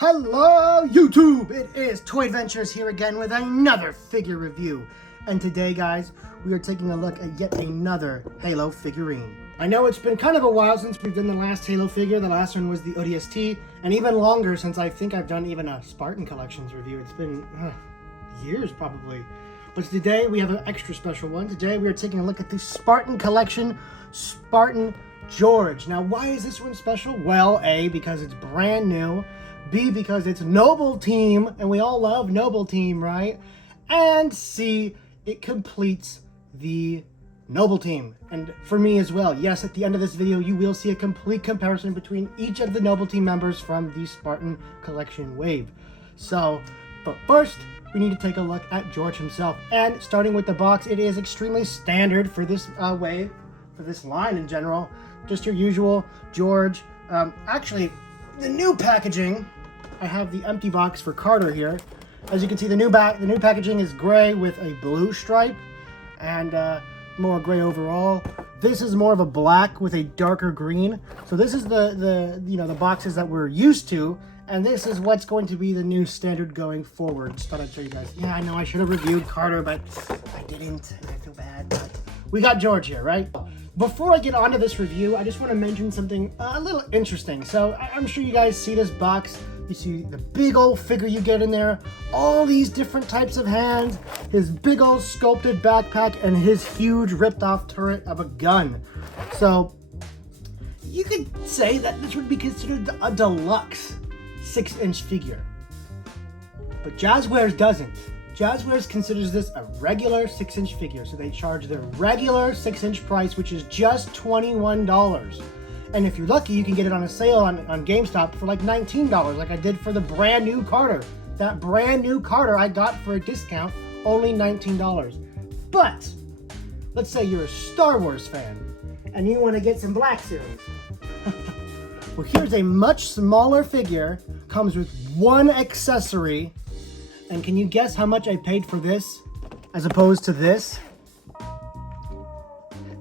Hello YouTube! It is Toy Adventures here again with another figure review. And today guys, we are taking a look at yet another Halo figurine. I know it's been kind of a while since we've done the last Halo figure. The last one was the ODST, and even longer since I think I've done even a Spartan Collections review. It's been years probably. But today we have an extra special one. Today we are taking a look at the Spartan Collection Spartan George. Now why is this one special? Well, A, because it's brand new. B, because it's Noble Team, and we all love Noble Team, right? And C, it completes the Noble Team. And for me as well, yes, at the end of this video, you will see a complete comparison between each of the Noble Team members from the Spartan Collection wave. So, but first, we need to take a look at George himself. And starting with the box, it is extremely standard for this wave, for this line in general. Just your usual George. Actually, the new packaging, I have the empty box for Carter here. As you can see, the new packaging is gray with a blue stripe and more gray overall. This is more of a black with a darker green. So this is the boxes that we're used to, and this is what's going to be the new standard going forward. Just thought I'd show you guys. Yeah, I know I should have reviewed Carter, but I didn't, and I feel bad. But we got George here, right? Before I get onto this review, I just want to mention something a little interesting. So I'm sure you guys see this box. You see the big old figure you get in there, all these different types of hands, his big old sculpted backpack, and his huge ripped off turret of a gun. So you could say that this would be considered a deluxe 6-inch figure. But Jazzwares doesn't. Jazzwares considers this a regular 6-inch figure, so they charge their regular 6-inch price, which is just $21. And if you're lucky, you can get it on a sale on GameStop for like $19, like I did for the brand new Carter. That brand new Carter I got for a discount, only $19. But let's say you're a Star Wars fan and you want to get some Black Series. Well, here's a much smaller figure, comes with one accessory. And can you guess how much I paid for this as opposed to this?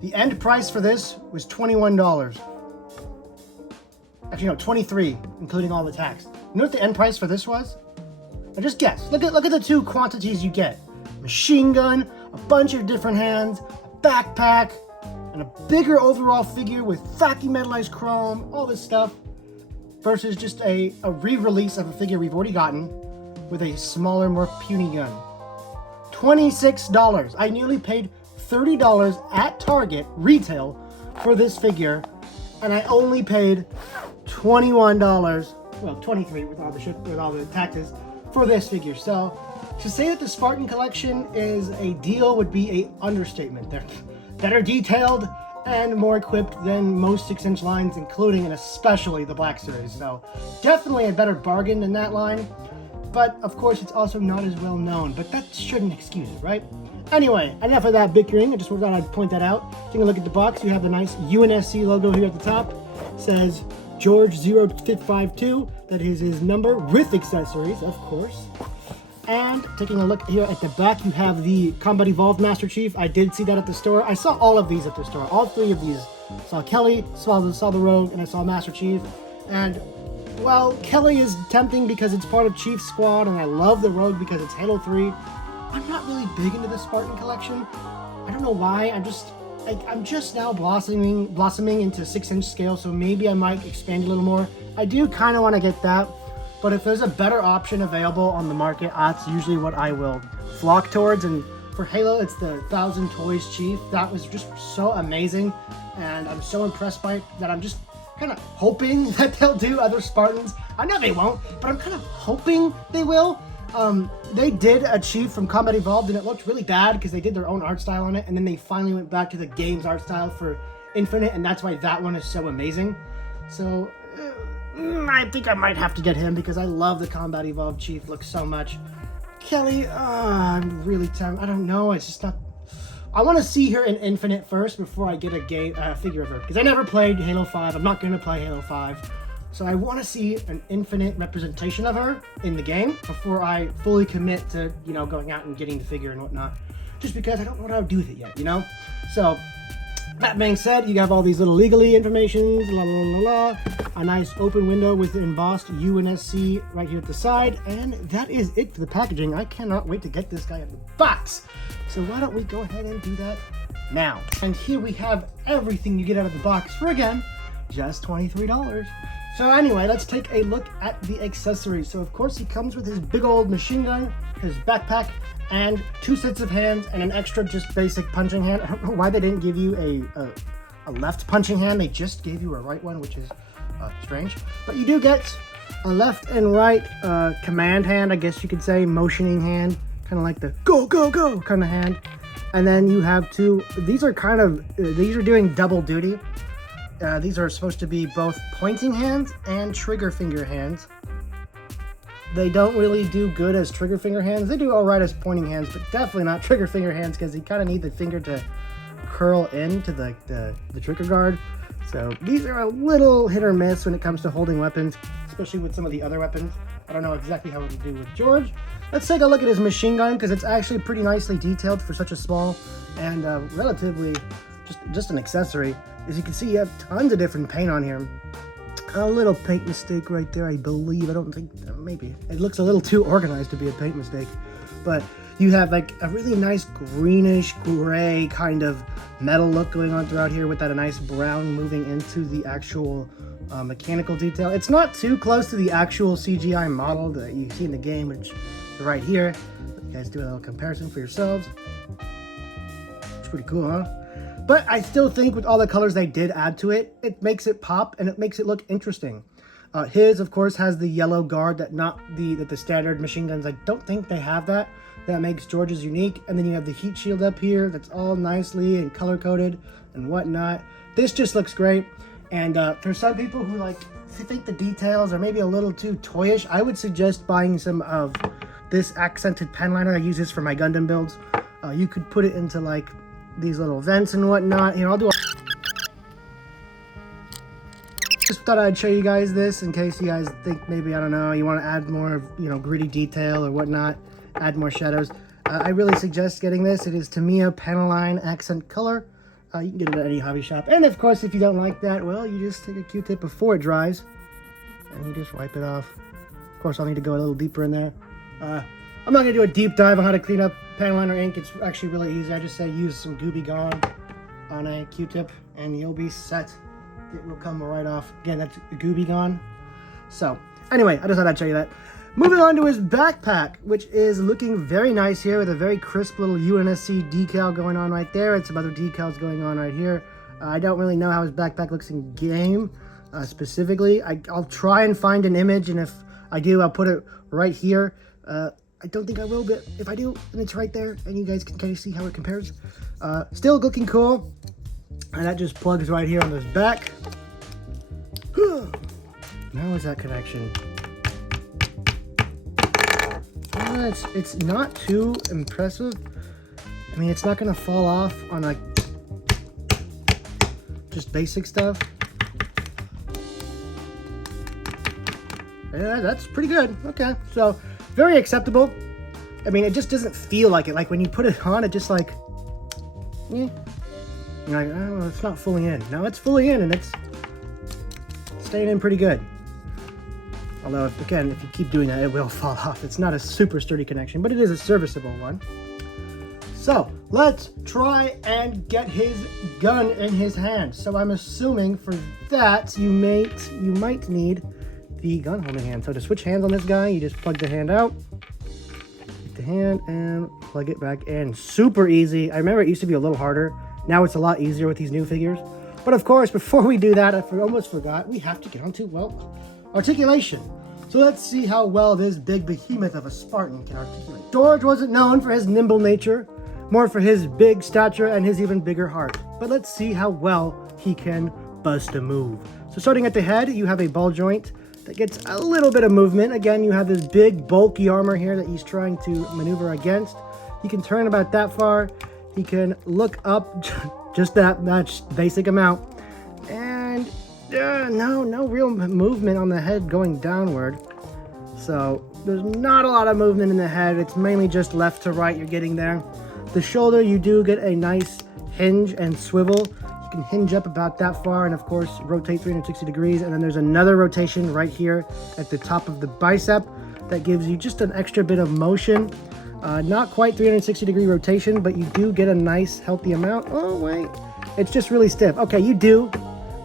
The end price for this was $21. Actually, no, $23, including all the tax. You know what the end price for this was? Now just guess. Look at the two quantities you get. Machine gun, a bunch of different hands, a backpack, and a bigger overall figure with vacuum metallized chrome, all this stuff, versus just a re-release of a figure we've already gotten with a smaller, more puny gun. $26. I nearly paid $30 at Target retail for this figure, and I only paid $21, well, $23 with all the taxes for this figure. So to say that the Spartan Collection is a deal would be an understatement. They're better detailed and more equipped than most 6-inch lines, including and especially the Black Series. So definitely a better bargain than that line. But of course, it's also not as well known, but that shouldn't excuse it, right? Anyway, enough of that bickering. I just thought I'd point that out. Taking a look at the box, you have the nice UNSC logo here at the top. It says Jorge-052. That is his number with accessories, of course. And taking a look here at the back, you have the Combat Evolved Master Chief. I did see that at the store. I saw all of these at the store. All three of these. Saw Kelly, saw the Rogue, and I saw Master Chief. And well, Kelly is tempting because it's part of Chief's squad, and I love the Rogue because it's Halo 3. I'm not really big into the Spartan Collection. I don't know why. I'm just now blossoming into 6-inch scale, so maybe I might expand a little more. I do kind of want to get that, but if there's a better option available on the market, that's usually what I will flock towards. And for Halo, it's the 1,000 Toys Chief. That was just so amazing, and I'm so impressed by it that I'm just kind of hoping that they'll do other Spartans. I know they won't, but I'm kind of hoping they will. They did a Chief from Combat Evolved, and it looked really bad because they did their own art style on it, and then they finally went back to the game's art style for Infinite, and that's why that one is so amazing. So I think I might have to get him because I love the Combat Evolved Chief look so much. Kelly, I'm really tempted. I don't know. It's just not. I want to see her in Infinite first before I get a figure of her, because I never played Halo 5. I'm not going to play Halo 5. So I want to see an Infinite representation of her in the game before I fully commit to, going out and getting the figure and whatnot. Just because I don't know what I would do with it yet, So That being said, you have all these little legally informations, la la la la, a nice open window with the embossed UNSC right here at the side, and that is it for the packaging. I cannot wait to get this guy out of the box. So why don't we go ahead and do that now? And here we have everything you get out of the box for, again, just $23. So anyway, let's take a look at the accessories. So of course he comes with his big old machine gun, his backpack, and 2 sets of hands and an extra just basic punching hand. I don't know why they didn't give you a left punching hand. They just gave you a right one, which is strange. But you do get a left and right command hand, I guess you could say, motioning hand, kind of like the go, go, go kind of hand. And then you have 2, these are doing double duty. These are supposed to be both pointing hands and trigger finger hands. They don't really do good as trigger finger hands. They do all right as pointing hands, but definitely not trigger finger hands, because you kind of need the finger to curl into the trigger guard. So these are a little hit or miss when it comes to holding weapons, especially with some of the other weapons. I don't know exactly how it would do with George. Let's take a look at his machine gun, because it's actually pretty nicely detailed for such a small and relatively just an accessory. As you can see, you have tons of different paint on here. A little paint mistake right there, I believe. I don't think, maybe. It looks a little too organized to be a paint mistake. But you have like a really nice greenish gray kind of metal look going on throughout here, with that a nice brown moving into the actual mechanical detail. It's not too close to the actual CGI model that you see in the game, which is right here. You guys do a little comparison for yourselves. It's pretty cool, huh? But I still think with all the colors they did add to it, it makes it pop and it makes it look interesting. His, of course, has the yellow guard that the standard machine guns, I don't think they have that. That makes George's unique. And then you have the heat shield up here that's all nicely and color-coded and whatnot. This just looks great. And for some people who think the details are maybe a little too toyish, I would suggest buying some of this accented pen liner. I use this for my Gundam builds. You could put it into like these little vents and whatnot. You know, I'll do just thought I'd show you guys this in case you guys think maybe, I don't know, you want to add more, gritty detail or whatnot, add more shadows. I really suggest getting this. It is Tamiya Panaline Accent Color. You can get it at any hobby shop. And of course, if you don't like that, well, you just take a Q-tip before it dries and you just wipe it off. Of course, I'll need to go a little deeper in there. I'm not going to do a deep dive on how to clean up pen liner ink. It's actually really easy. I just say use some Gooby Gone on a Q-tip and you'll be set. It will come right off. Again, that's Gooby Gone. So, anyway, I just thought I'd show you that. Moving on to his backpack, which is looking very nice here with a very crisp little UNSC decal going on right there, and some other decals going on right here. I don't really know how his backpack looks in game specifically. I'll try and find an image, and if I do, I'll put it right here. I don't think I will, but if I do, then it's right there, and you guys can kind of see how it compares. Still looking cool, and that just plugs right here on this back. Now is that connection? It's not too impressive. I mean, it's not going to fall off on like just basic stuff. Yeah, that's pretty good. Okay, so very acceptable. I mean, it just doesn't feel like it. Like when you put it on, it just like, you're like, oh, it's not fully in. No, it's fully in, and it's staying in pretty good. Although, again, if you keep doing that, it will fall off. It's not a super sturdy connection, but it is a serviceable one. So, let's try and get his gun in his hand. So I'm assuming for that, you might need the gun holding hand. So to switch hands on this guy, you just plug the hand out, get the hand, and plug it back in. Super easy. I remember it used to be a little harder. Now it's a lot easier with these new figures. But of course, before we do that, I almost forgot, we have to get onto, well, articulation. So let's see how well this big behemoth of a Spartan can articulate. George wasn't known for his nimble nature, more for his big stature and his even bigger heart. But let's see how well he can bust a move. So starting at the head, you have a ball joint that gets a little bit of movement. Again, you have this big bulky armor here that he's trying to maneuver against. He can turn about that far. He can look up just that much basic amount. And no real movement on the head going downward. So there's not a lot of movement in the head. It's mainly just left to right you're getting there. The shoulder, you do get a nice hinge and swivel. You can hinge up about that far and of course rotate 360 degrees. And then there's another rotation right here at the top of the bicep that gives you just an extra bit of motion. Not quite 360 degree rotation, but you do get a nice healthy amount. Oh wait, it's just really stiff. Okay, you do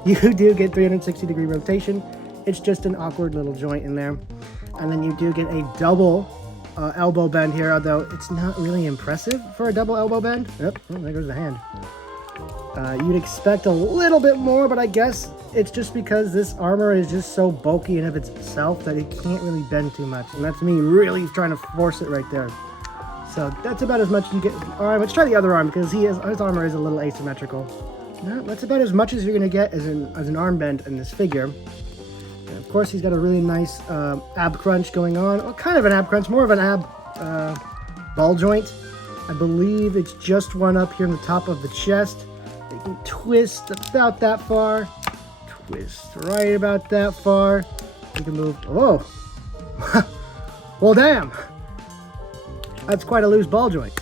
get 360 degree rotation. It's just an awkward little joint in there. And then you do get a double elbow bend here, although it's not really impressive for a double elbow bend. Yep, oh, there goes the hand. You'd expect a little bit more, but I guess it's just because this armor is just so bulky and of itself that it can't really bend too much. And that's me really trying to force it right there. So that's about as much as you get. All right, let's try the other arm because his armor is a little asymmetrical. No, that's about as much as you're going to get as an arm bend in this figure. And of course, he's got a really nice ab crunch going on. Well, kind of an ab crunch, more of an ab ball joint. I believe it's just one up here in the top of the chest. You can twist about that far. Twist right about that far. You can move. Oh, well, damn. That's quite a loose ball joint.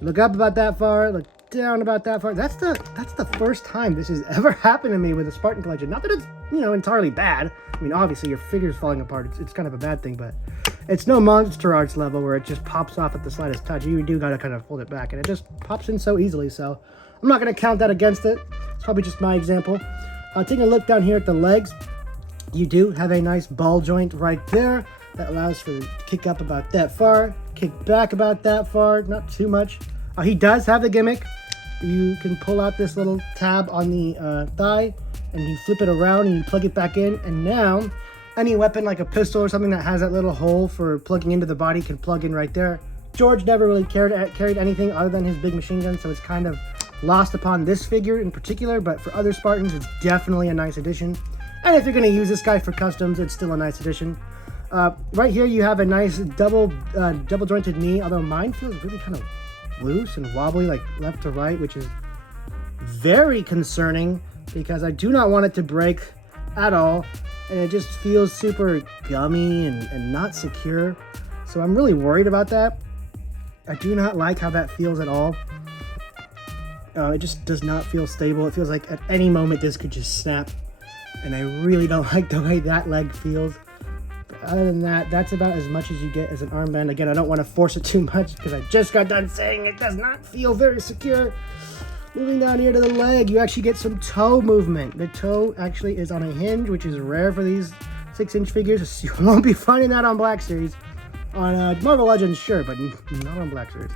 Look up about that far. Look down about that far. That's the first time this has ever happened to me with a Spartan collection. Not that it's, you know, entirely bad. I mean, obviously your figure's falling apart. It's kind of a bad thing, but it's no Monster Arts level where it just pops off at the slightest touch. You do gotta kind of fold it back, and it just pops in so easily. So I'm not gonna count that against it. It's probably just my example. Taking a look down here at the legs, you do have a nice ball joint right there that allows for the kick up about that far, kick back about that far, not too much. He does have the gimmick. You can pull out this little tab on the thigh and you flip it around and you plug it back in, and now any weapon like a pistol or something that has that little hole for plugging into the body can plug in right there. George never really carried anything other than his big machine gun, so it's kind of lost upon this figure in particular, but for other Spartans it's definitely a nice addition. And if you're going to use this guy for customs, it's still a nice addition. Right here you have a nice double jointed knee, although mine feels really kind of loose and wobbly, like left to right, which is very concerning because I do not want it to break at all, and it just feels super gummy and not secure. So I'm really worried about that. I do not like how that feels at all. It just does not feel stable. It feels like at any moment this could just snap, and I really don't like the way that leg feels. But other than that, that's about as much as you get as an armband. Again, I don't want to force it too much because I just got done saying it does not feel very secure. Moving down here to the leg, you actually get some toe movement. The toe actually is on a hinge, which is rare for these 6-inch figures. You won't be finding that on Black Series. On Marvel Legends, sure, but not on Black Series.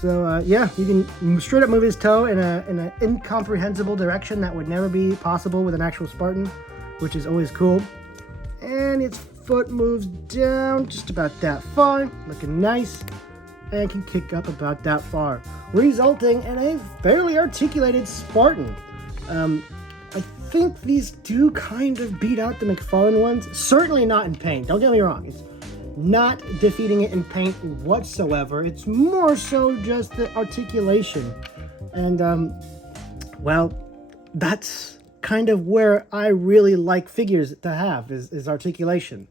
So yeah, you can straight up move his toe in an incomprehensible direction that would never be possible with an actual Spartan, which is always cool. And its foot moves down just about that far, looking nice, and can kick up about that far, resulting in a fairly articulated Spartan. I think these do kind of beat out the McFarlane ones. Certainly not in paint, don't get me wrong. It's not defeating it in paint whatsoever. It's more so just the articulation. And, well, that's kind of where I really like figures to have, is articulation.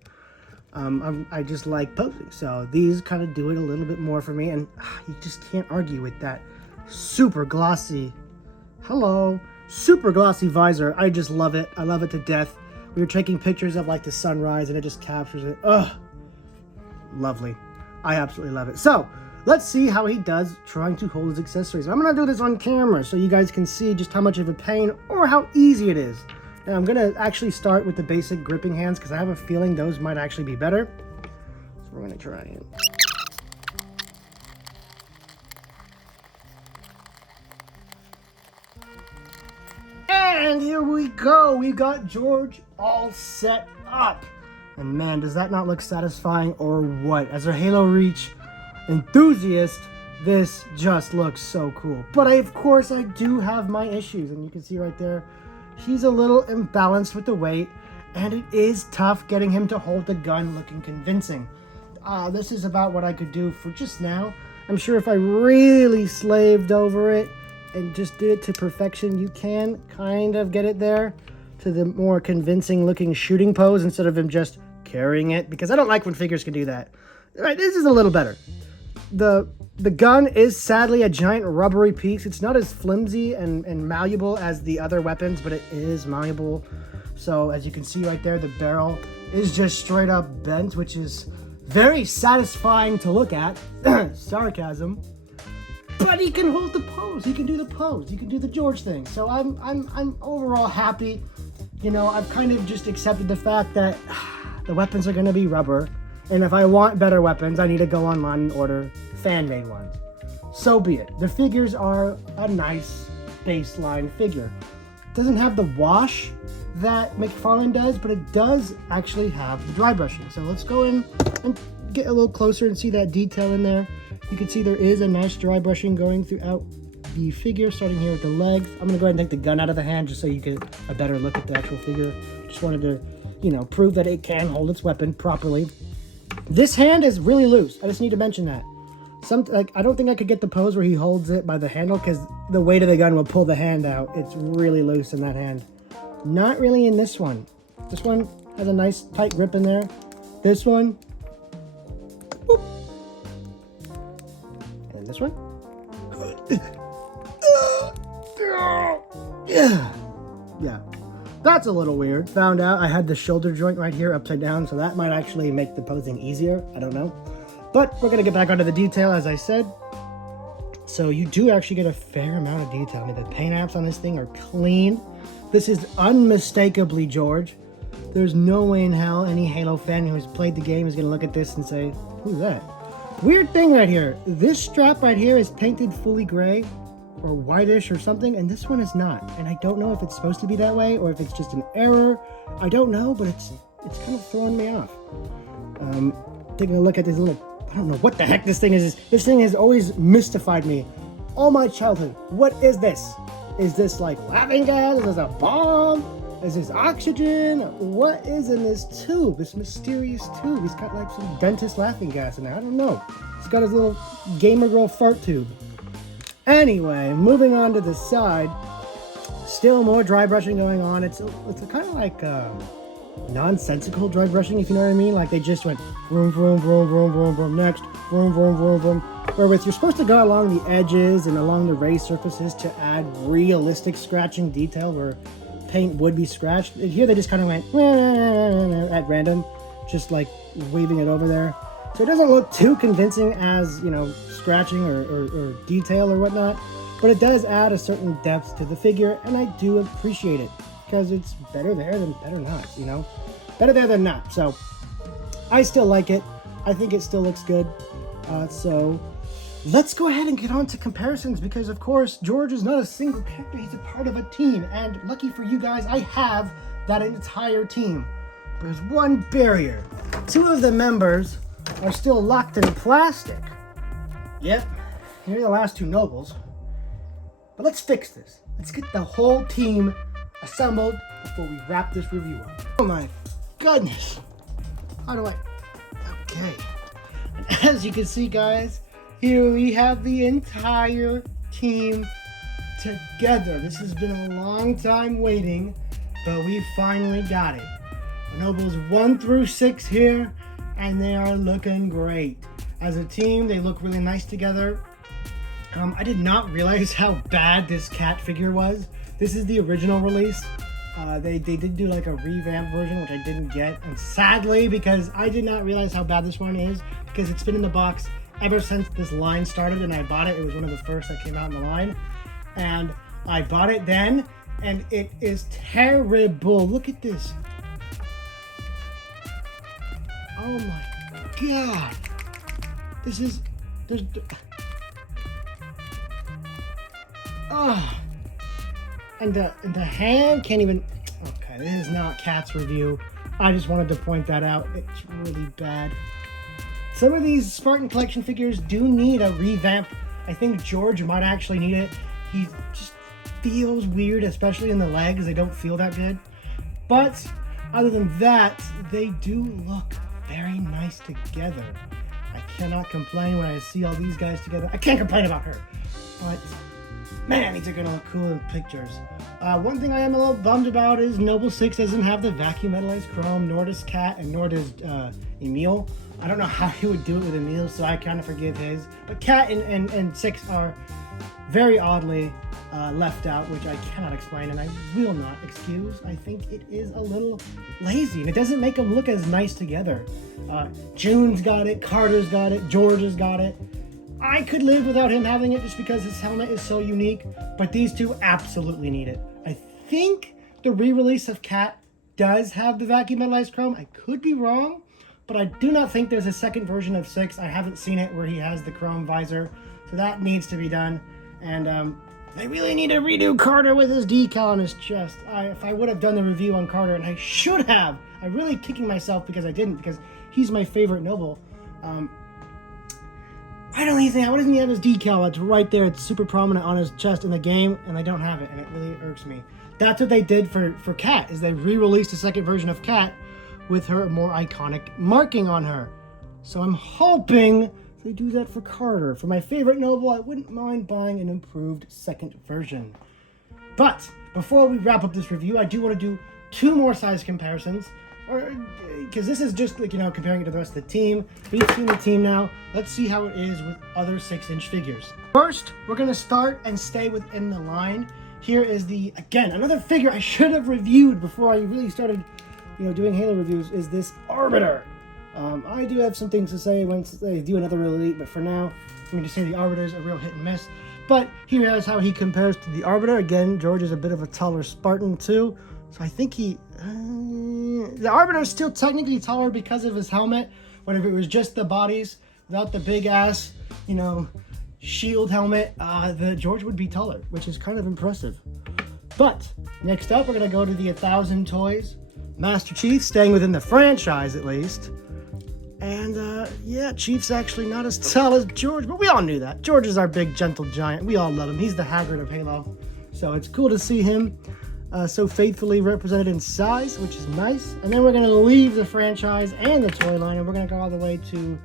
I just like posing, so these kind of do it a little bit more for me, and you just can't argue with that super glossy, super glossy visor. I just love it. I love it to death. We were taking pictures of like the sunrise and it just captures it. Ugh, lovely. I absolutely love it. So let's see how he does trying to hold his accessories. I'm gonna do this on camera so you guys can see just how much of a pain or how easy it is. Now I'm going to actually start with the basic gripping hands because I have a feeling those might actually be better. So we're going to try it. And here we go. We got George all set up. And man, does that not look satisfying or what? As a Halo Reach enthusiast, this just looks so cool. But of course, I do have my issues. And you can see right there, he's a little imbalanced with the weight, and it is tough getting him to hold the gun looking convincing. This is about what I could do for just now. I'm sure if I really slaved over it and just did it to perfection, you can kind of get it there to the more convincing looking shooting pose instead of him just carrying it, because I don't like when figures can do that. All right, this is a little better. The The gun is sadly a giant rubbery piece. It's not as flimsy and malleable as the other weapons, but it is malleable. So as you can see right there, the barrel is just straight up bent, which is very satisfying to look at. Sarcasm. But he can hold the pose. He can do the pose. He can do the George thing. So I'm overall happy. You know, I've kind of just accepted the fact that the weapons are going to be rubber. And if I want better weapons, I need to go online and order fan-made ones. So be it. The figures are a nice baseline figure. It doesn't have the wash that McFarlane does, but it does actually have the dry brushing. So let's go in and get a little closer and see that detail in there. You can see there is a nice dry brushing going throughout the figure, starting here with the legs. I'm gonna go ahead and take the gun out of the hand just so you get a better look at the actual figure. Just wanted to, you know, prove that it can hold its weapon properly. This hand is really loose. I just need to mention that. I don't think I could get the pose where he holds it by the handle because the weight of the gun will pull the hand out. It's really loose in that hand. Not really in this one. This one has a nice tight grip in there. This one, whoop. And this one. Yeah. That's a little weird. Found out I had the shoulder joint right here upside down, so that might actually make the posing easier. I don't know. But we're going to get back onto the detail, as I said. So you do actually get a fair amount of detail. I mean, the paint apps on this thing are clean. This is unmistakably George. There's no way in hell any Halo fan who has played the game is going to look at this and say, who's that? Weird thing right here. This strap right here is painted fully gray or whitish or something, and this one is not. And I don't know if it's supposed to be that way or if it's just an error. I don't know, but it's kind of throwing me off. Taking a look at this little, I don't know what the heck this thing is. This thing has always mystified me all my childhood. What is this? Is this like laughing gas? Is this a bomb? Is this oxygen? What is in this tube? This mysterious tube. He's got like some dentist laughing gas in there. I don't know. He's got his little gamer girl fart tube. Anyway, moving on to the side. Still more dry brushing going on. It's a kind of like nonsensical dry brushing, if you know what I mean. Like they just went vroom, vroom, vroom, vroom, vroom, vroom, next, vroom, vroom, vroom, vroom. Wherewith you're supposed to go along the edges and along the raised surfaces to add realistic scratching detail where paint would be scratched. Here they just kind of went at random, just like waving it over there. So it doesn't look too convincing as, you know, scratching or detail or whatnot, but it does add a certain depth to the figure, and I do appreciate it because it's better there than better not, you know? Better there than not. So I still like it. I think it still looks good. So let's go ahead and get on to comparisons because, of course, George is not a single character. He's a part of a team, and lucky for you guys, I have that entire team. There's one barrier. Two of the members are still locked in plastic. Yep, here are the last two nobles. But let's fix this. Let's get the whole team assembled before we wrap this review up. Oh my goodness. How do I... Okay. And as you can see, guys, here we have the entire team together. This has been a long time waiting, but we finally got it. The nobles 1 through 6 here, and they are looking great. As a team, they look really nice together. I did not realize how bad this cat figure was. This is the original release. They did do like a revamped version, which I didn't get. And sadly, because I did not realize how bad this one is, because it's been in the box ever since this line started and I bought it. It was one of the first that came out in the line. And I bought it then, and it is terrible. Look at this. Oh my God. And the hand can't even, okay, this is not Cat's review. I just wanted to point that out. It's really bad. Some of these Spartan collection figures do need a revamp. I think George might actually need it. He just feels weird, especially in the legs. They don't feel that good. But other than that, they do look very nice together. I cannot complain when I see all these guys together. I can't complain about her. But man, these are gonna look cool in pictures. One thing I am a little bummed about is Noble 6 doesn't have the vacuum metallized chrome, nor does Cat, and nor does Emil. I don't know how he would do it with Emil, so I kind of forgive his. But Cat and 6 are very oddly left out, which I cannot explain and I will not excuse. I think it is a little lazy and it doesn't make them look as nice together. June's got it, Carter's got it, George has got it. I could live without him having it just because his helmet is so unique, but these two absolutely need it. I think the re-release of Cat does have the vacuum metallized chrome. I could be wrong, but I do not think there's a second version of 6. I haven't seen it where he has the chrome visor, so that needs to be done. And they really need to redo Carter with his decal on his chest. If I would have done the review on Carter, and I should have, I'm really kicking myself because I didn't, because he's my favorite noble. Why doesn't he have his decal? It's right there. It's super prominent on his chest in the game, and they don't have it, and it really irks me. That's what they did for Kat, is they re-released a second version of Kat with her more iconic marking on her. So I'm hoping they do that for Carter. For my favorite noble, I wouldn't mind buying an improved second version. But before we wrap up this review, I do want to do 2 more size comparisons, because this is just like, comparing it to the rest of the team. We've seen the team now. Let's see how it is with other 6-inch figures. First, we're going to start and stay within the line. Here is again, another figure I should have reviewed before I really started, doing Halo reviews, is this Arbiter. I do have some things to say once they do another Elite, but for now, I'm going to say the Arbiter is a real hit and miss. But here is how he compares to the Arbiter. Again, George is a bit of a taller Spartan too, so I think the Arbiter is still technically taller because of his helmet. But if it was just the bodies, without the big ass, shield helmet, the George would be taller, which is kind of impressive. But next up, we're going to go to the 1,000 Toys Master Chief, staying within the franchise at least. And yeah, Chief's actually not as tall as George, but we all knew that. George is our big, gentle giant. We all love him. He's the Hagrid of Halo. So it's cool to see him so faithfully represented in size, which is nice. And then we're going to leave the franchise and the toy line, and we're going to go all the way to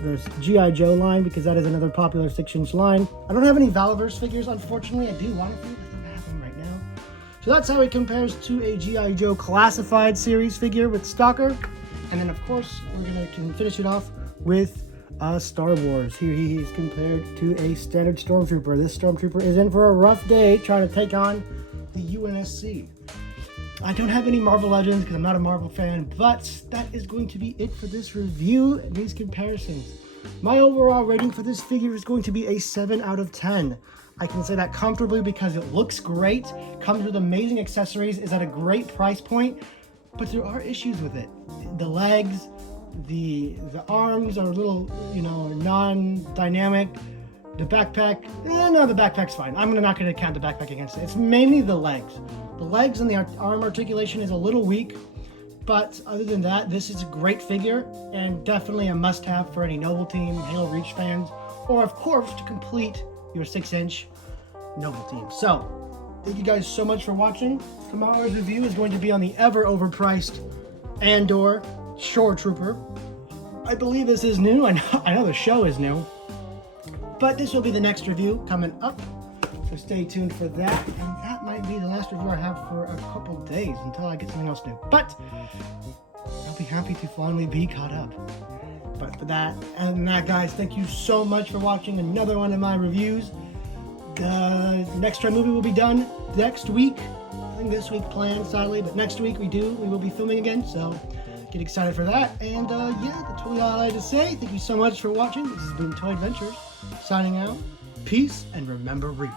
this G.I. Joe line, because that is another popular 6-inch line. I don't have any Valaverse figures, unfortunately. I do want to, but I don't have them right now. So that's how it compares to a G.I. Joe Classified series figure with Stalker. And then, of course, we're going to finish it off with Star Wars. Here he is compared to a standard Stormtrooper. This Stormtrooper is in for a rough day trying to take on the UNSC. I don't have any Marvel Legends because I'm not a Marvel fan, but that is going to be it for this review and these comparisons. My overall rating for this figure is going to be a 7 out of 10. I can say that comfortably because it looks great, comes with amazing accessories, is at a great price point, but there are issues with it. The legs, the arms are a little, non-dynamic. The backpack, no, the backpack's fine. I'm not going to count the backpack against it. It's mainly the legs. The legs and the arm articulation is a little weak, but other than that, this is a great figure and definitely a must-have for any Noble Team, Halo Reach fans, or of course to complete your 6-inch Noble Team. So, thank you guys so much for watching. Tomorrow's review is going to be on the ever overpriced Andor Shore Trooper. I believe this is new. I know the show is new. But this will be the next review coming up, so stay tuned for that. And that might be the last review I have for a couple days until I get something else new. But I'll be happy to finally be caught up. But for that, and that, guys, thank you so much for watching another one of my reviews. The next Try movie will be done next week. I think this week planned, sadly, but next week we will be filming again, so get excited for that. And yeah, that's really all I had to say. Thank you so much for watching. This has been Toy Adventures, signing out. Peace, and remember, reach.